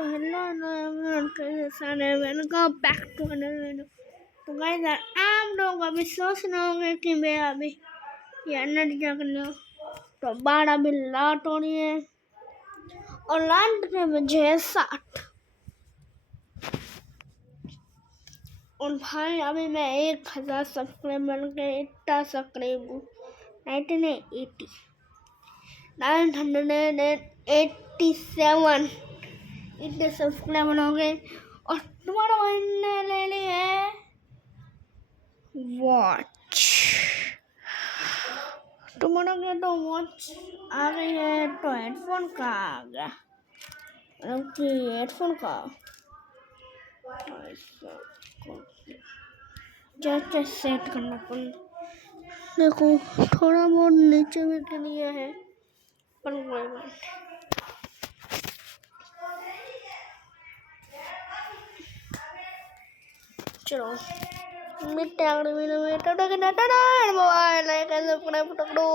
तो हेलो सारे welcome back to another video. तो गाइस यार आप लोग अभी सोच रहे होंगे कि मैं अभी ये एनर्जी क्या कर रही हूँ। तो 12 अभी लाट हो रही है और लाट के बजे 60 और भाई अभी मैं 1000 सब्सक्राइबर के इतना सब्सक्राइब हूँ 987 इतने सब्सक्राइबर हो गए और तुम्हारा भाई ने ले ली है वॉच। तुम्हारा क्या तो वॉच आ गई है तो हेडफोन का आ गया मतलब कि हेडफोन का क्या सेट करना पड़ेगा। देखो थोड़ा बहुत नीचे भी कर लिया है पर कोई बात नहीं। चलो मिलते हैं अगले वीडियो में। Tata mobile like and subscribe पकड़ो।